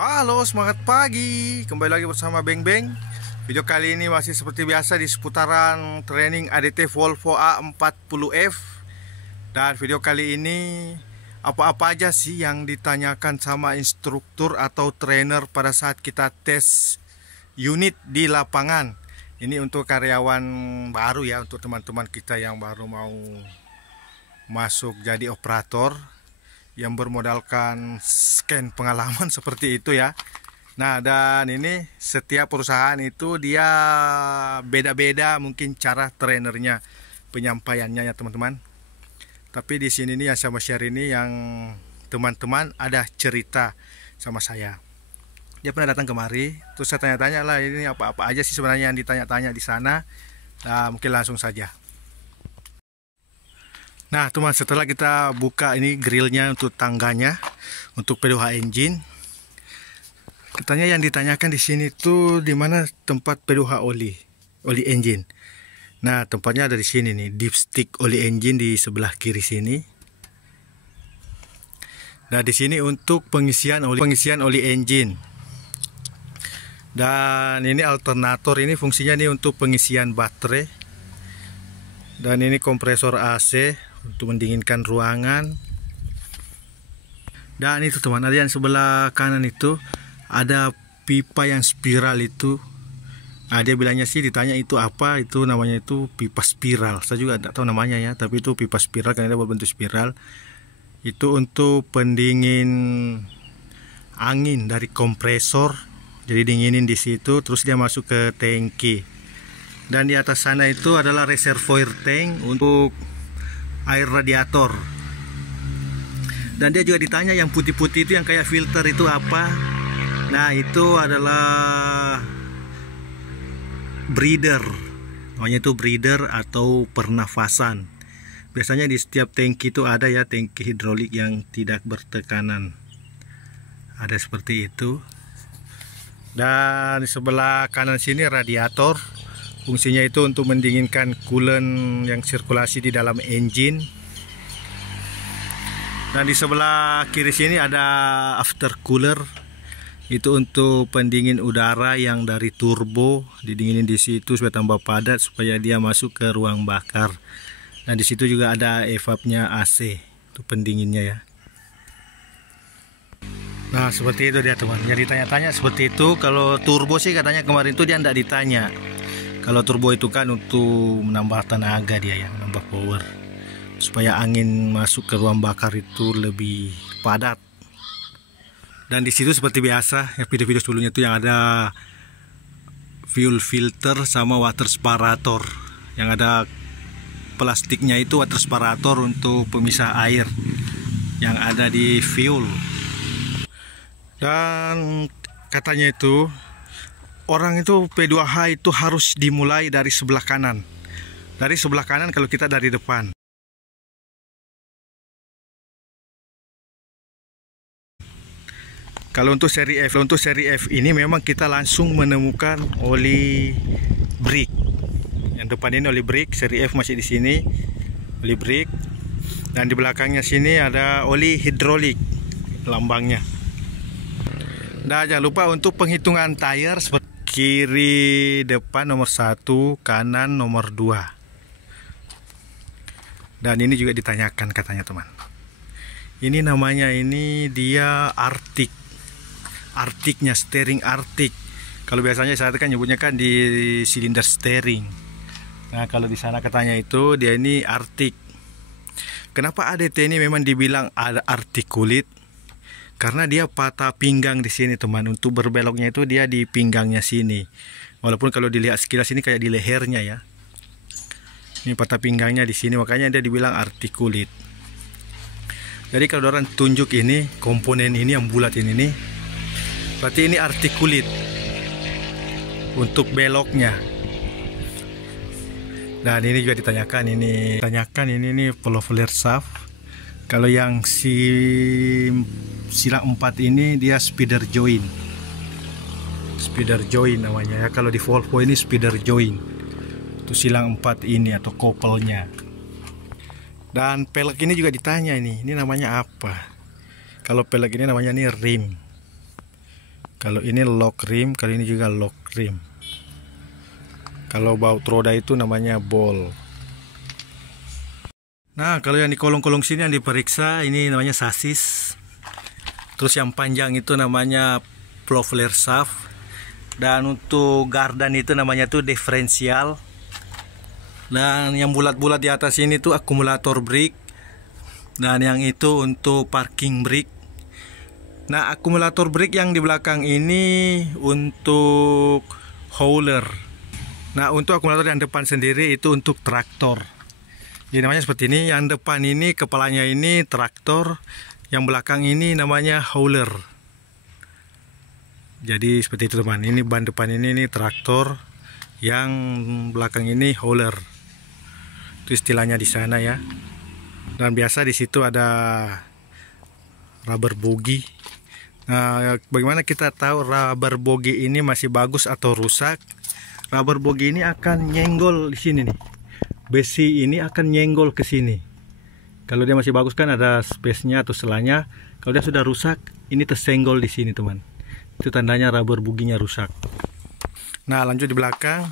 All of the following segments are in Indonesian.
Halo, semangat pagi. Kembali lagi bersama Beng Beng. Video kali ini masih seperti biasa di seputaran training ADT Volvo A40F. Dan video kali ini apa-apa aja sih yang ditanyakan sama instruktur atau trainer pada saat kita tes unit di lapangan. Ini untuk karyawan baru ya, untuk teman-teman kita yang baru mau masuk jadi operator, yang bermodalkan scan pengalaman seperti itu ya. Nah, dan ini setiap perusahaan itu dia beda-beda mungkin cara trainernya, penyampaiannya ya teman-teman. Tapi di sini nih yang saya mau share ini, yang teman-teman ada cerita sama saya. Dia pernah datang kemari, terus saya tanya-tanya lah, ini apa-apa aja sih sebenarnya yang ditanya-tanya di sana. Nah, mungkin langsung saja. Nah teman, setelah kita buka ini grillnya untuk tangganya, untuk P2H engine, katanya yang ditanyakan di sini tuh di mana tempat P2H oli engine. Nah tempatnya ada di sini nih, dipstick oli engine di sebelah kiri sini. Nah di sini untuk pengisian oli engine. Dan ini alternator, ini fungsinya nih untuk pengisian baterai. Dan ini kompresor AC untuk mendinginkan ruangan. Dan itu teman, ada yang sebelah kanan itu ada pipa yang spiral itu. Nah, dia bilangnya sih, ditanya itu apa, itu namanya itu pipa spiral. Saya juga tidak tahu namanya ya, tapi itu pipa spiral karena dia berbentuk spiral. Itu untuk pendingin angin dari kompresor. Jadi dinginin di situ, terus dia masuk ke tangki. Dan di atas sana itu adalah reservoir tank untuk air radiator. Dan dia juga ditanya yang putih-putih itu yang kayak filter itu apa. Nah itu adalah breather, namanya itu breather atau pernafasan. Biasanya di setiap tangki itu ada ya, tangki hidrolik yang tidak bertekanan, ada seperti itu. Dan di sebelah kanan sini radiator, fungsinya itu untuk mendinginkan coolant yang sirkulasi di dalam engine. Dan di sebelah kiri sini ada after cooler, itu untuk pendingin udara yang dari turbo, didinginin di situ supaya tambah padat, supaya dia masuk ke ruang bakar. Dan di situ juga ada evapnya AC, itu pendinginnya ya. Nah seperti itu dia teman, yang ditanya-tanya seperti itu. Kalau turbo sih katanya kemarin itu dia tidak ditanya. Kalau turbo itu kan untuk menambah tenaga dia ya, menambah power, supaya angin masuk ke ruang bakar itu lebih padat. Dan di situ seperti biasa ya, video-video sebelumnya itu yang ada fuel filter sama water separator. Yang ada plastiknya itu water separator untuk pemisah air yang ada di fuel. Dan katanya itu orang itu P2H itu harus dimulai dari sebelah kanan. Dari sebelah kanan kalau kita dari depan. Kalau untuk seri F ini memang kita langsung menemukan oli brake. Yang depan ini oli brake, seri F masih di sini, oli brake. Dan di belakangnya sini ada oli hidrolik, lambangnya. Nah jangan lupa untuk penghitungan tire, seperti kiri depan nomor 1, kanan nomor 2. Dan ini juga ditanyakan katanya teman. Ini namanya, ini dia Arctic. Arcticnya, steering Arctic. Kalau biasanya saya kan nyebutnya kan di silinder steering. Nah kalau di sana katanya itu dia ini Arctic. Kenapa ADT ini memang dibilang ada articulate? Karena dia patah pinggang di sini teman. Untuk berbeloknya itu dia di pinggangnya sini. Walaupun kalau dilihat sekilas ini kayak di lehernya ya. Ini patah pinggangnya di sini, makanya dia dibilang articulate. Jadi kalau orang tunjuk ini komponen ini yang bulat ini nih, berarti ini articulate untuk beloknya. Dan ini juga ditanyakan ini nih leveler shaft. Kalau yang silang 4 ini dia spider joint. Spider joint namanya ya. Kalau di Volvo ini spider joint. Itu silang 4 ini atau couple-nya. Dan pelek ini juga ditanya ini namanya apa? Kalau pelek ini namanya rim. Kalau ini lock rim, kali ini juga lock rim. Kalau baut roda itu namanya ball. Nah, kalau yang di kolong-kolong sini yang diperiksa ini namanya sasis. Terus yang panjang itu namanya plow-flare shaft. Dan untuk gardan itu namanya tuh diferensial. Dan yang bulat-bulat di atas ini tuh akumulator brake. Dan yang itu untuk parking brake. Nah, akumulator brake yang di belakang ini untuk hauler. Nah, untuk akumulator yang depan sendiri itu untuk traktor. Jadi namanya seperti ini. Yang depan ini kepalanya ini traktor, yang belakang ini namanya hauler. Jadi seperti itu teman. Ini ban depan ini traktor, yang belakang ini hauler. Itu istilahnya di sana ya. Dan biasa di situ ada rubber bogie. Nah, bagaimana kita tahu rubber bogie ini masih bagus atau rusak? Rubber bogie ini akan nyenggol di sini nih. Besi ini akan nyenggol ke sini. Kalau dia masih bagus kan ada space-nya atau selanya. Kalau dia sudah rusak, ini tersenggol di sini teman. Itu tandanya rubber bogie-nya rusak. Nah, lanjut di belakang.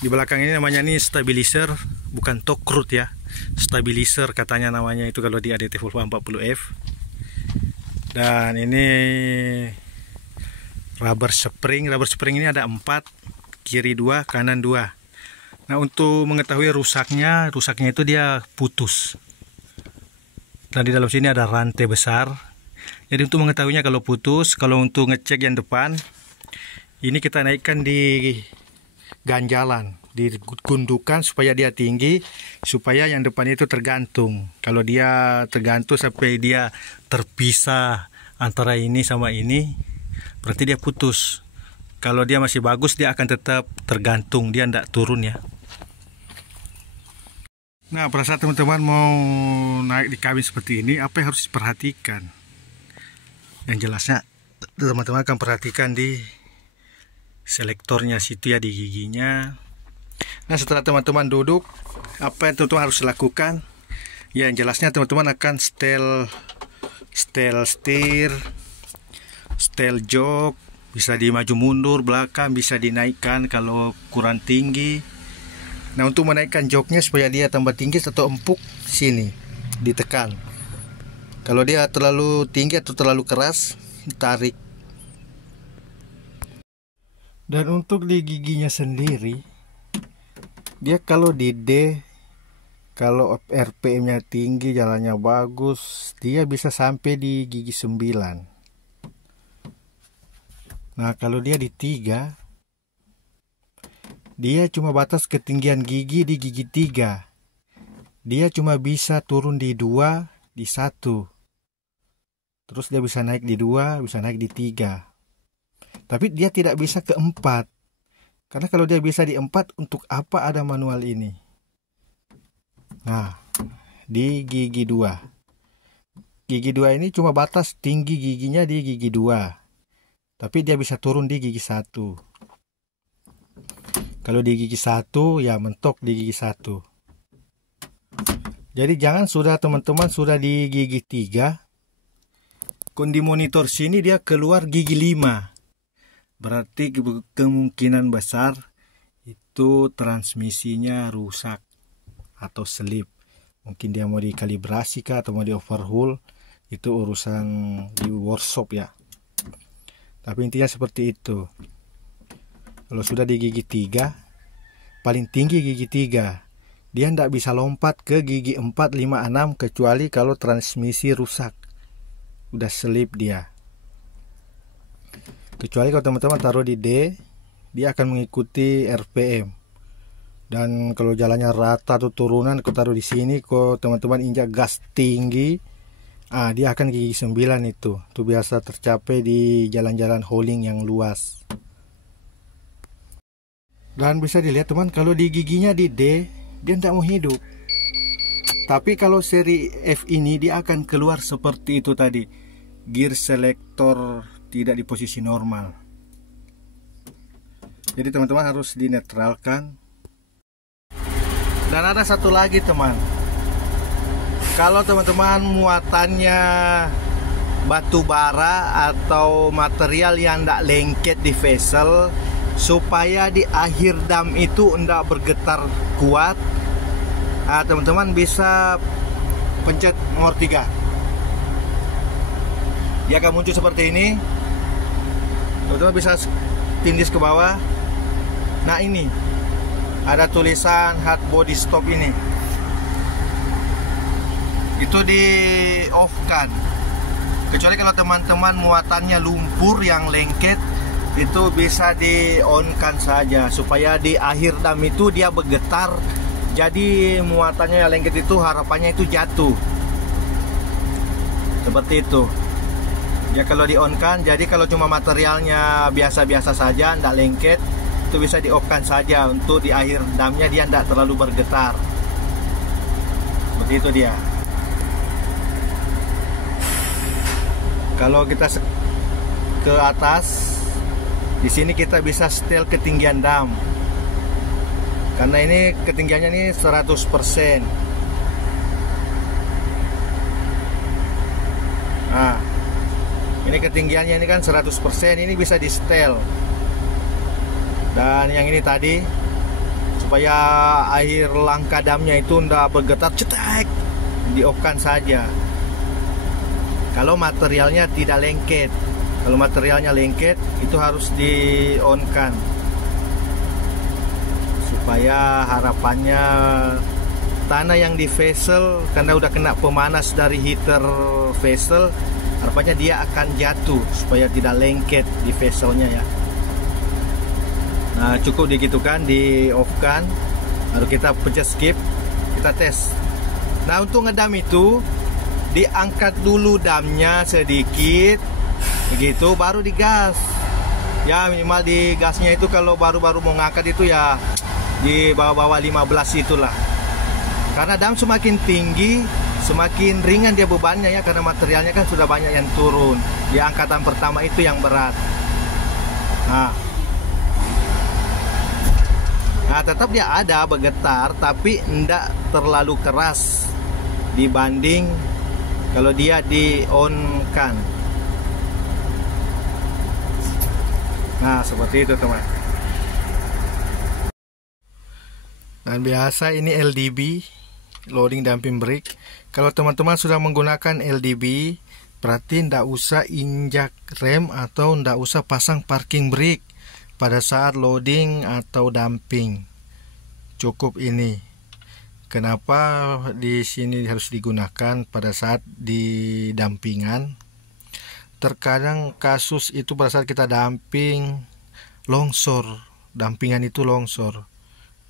Di belakang ini namanya nih stabilizer, bukan torque root ya. Stabilizer katanya namanya itu kalau di ADT Volvo A40F. Dan ini rubber spring. Rubber spring ini ada 4, kiri 2, kanan 2. Nah, untuk mengetahui rusaknya itu dia putus. Dan di dalam sini ada rantai besar. Jadi untuk mengetahuinya kalau putus, kalau untuk ngecek yang depan, ini kita naikkan di ganjalan, digundukan supaya dia tinggi, supaya yang depan itu tergantung. Kalau dia tergantung sampai dia terpisah antara ini sama ini, berarti dia putus. Kalau dia masih bagus, dia akan tetap tergantung, dia tidak turun ya. Nah, pada saat teman-teman mau naik di kabin seperti ini, apa yang harus diperhatikan? Yang jelasnya teman-teman akan perhatikan di selektornya situ ya, di giginya. Nah, setelah teman-teman duduk, apa yang teman-teman harus lakukan? Ya, yang jelasnya teman-teman akan setel setir, setel jok, bisa di maju mundur, belakang, bisa dinaikkan kalau kurang tinggi. Nah, untuk menaikkan joknya supaya dia tambah tinggi atau empuk, sini ditekan. Kalau dia terlalu tinggi atau terlalu keras, tarik. Dan untuk di giginya sendiri, dia kalau di D, kalau RPM-nya tinggi, jalannya bagus, dia bisa sampai di gigi 9. Nah, kalau dia di 3, dia cuma batas ketinggian gigi di gigi 3. Dia cuma bisa turun di 2, di 1. Terus dia bisa naik di 2, bisa naik di 3. Tapi dia tidak bisa ke 4. Karena kalau dia bisa di 4, untuk apa ada manual ini? Nah, di gigi 2. Gigi 2 ini cuma batas tinggi giginya di gigi 2. Tapi dia bisa turun di gigi 1. Kalau di gigi 1, ya mentok di gigi 1. Jadi jangan sudah teman-teman sudah di gigi 3, di monitor sini dia keluar gigi 5. Berarti kemungkinan besar itu transmisinya rusak atau selip. Mungkin dia mau dikalibrasi kah atau mau di overhaul, itu urusan di workshop ya. Tapi intinya seperti itu. Kalau sudah di gigi 3, paling tinggi gigi 3, dia tidak bisa lompat ke gigi 4, 5, 6 kecuali kalau transmisi rusak. Udah selip dia. Kecuali kalau teman-teman taruh di D, dia akan mengikuti RPM. Dan kalau jalannya rata atau turunan, kau taruh di sini, kau teman-teman injak gas tinggi, dia akan gigi 9 itu. Itu biasa tercapai di jalan-jalan hauling yang luas. Dan bisa dilihat teman, kalau di giginya di D, dia tidak mau hidup. Tapi kalau seri F ini, dia akan keluar seperti itu tadi. Gear selector tidak di posisi normal. Jadi teman-teman harus dinetralkan. Dan ada satu lagi teman. Kalau teman-teman muatannya batu bara atau material yang tidak lengket di vessel, supaya di akhir dam itu tidak bergetar kuat. Teman-teman bisa pencet nomor 3. Dia akan muncul seperti ini. Teman-teman bisa tindis ke bawah. Nah, ini ada tulisan hard body stop ini. Itu di off kan. Kecuali kalau teman-teman muatannya lumpur yang lengket, itu bisa di on kan saja, supaya di akhir dam itu dia bergetar. Jadi muatannya yang lengket itu harapannya itu jatuh. Seperti itu. Ya kalau di on kan, jadi kalau cuma materialnya biasa-biasa saja, tidak lengket, itu bisa di off kan saja. Untuk di akhir damnya dia tidak terlalu bergetar. Seperti itu dia. Kalau kita ke atas, di sini kita bisa setel ketinggian dam. Karena ini ketinggiannya ini 100%. Nah, ini ketinggiannya ini kan 100%, ini bisa di setel. Dan yang ini tadi, supaya air langkah damnya itu ndak bergetar cetek, di off kan saja. Kalau materialnya tidak lengket. Kalau materialnya lengket, itu harus di on kan, supaya harapannya tanah yang di vessel, karena udah kena pemanas dari heater vessel, harapannya dia akan jatuh, supaya tidak lengket di vesselnya ya. Nah, cukup digitukan, di off kan, lalu kita pencet skip, kita tes. Nah, untuk ngedam itu diangkat dulu damnya sedikit, begitu baru digas. Ya minimal di gasnya itu kalau baru-baru mau ngangkat itu ya di bawah-bawah 15 itulah. Karena dam semakin tinggi, semakin ringan dia bebannya ya, karena materialnya kan sudah banyak yang turun. Di angkatan pertama itu yang berat. Nah, tetap dia ada bergetar, tapi tidak terlalu keras dibanding kalau dia di on kan. Nah, seperti itu teman. Dan biasa ini LDB, loading dumping brake. Kalau teman-teman sudah menggunakan LDB, berarti tidak usah injak rem atau tidak usah pasang parking brake pada saat loading atau dumping. Cukup ini. Kenapa di sini harus digunakan pada saat di dampingan? Terkadang kasus itu pada saat kita damping longsor, dampingan itu longsor.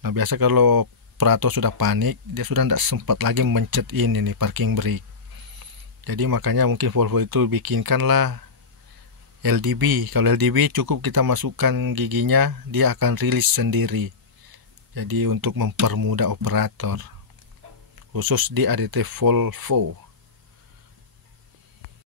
Nah, biasa kalau operator sudah panik, dia sudah tidak sempat lagi mencet ini nih parking brake. Jadi makanya mungkin Volvo itu bikinkanlah LDB. Kalau LDB cukup kita masukkan giginya, dia akan rilis sendiri. Jadi untuk mempermudah operator, khusus di ADT Volvo.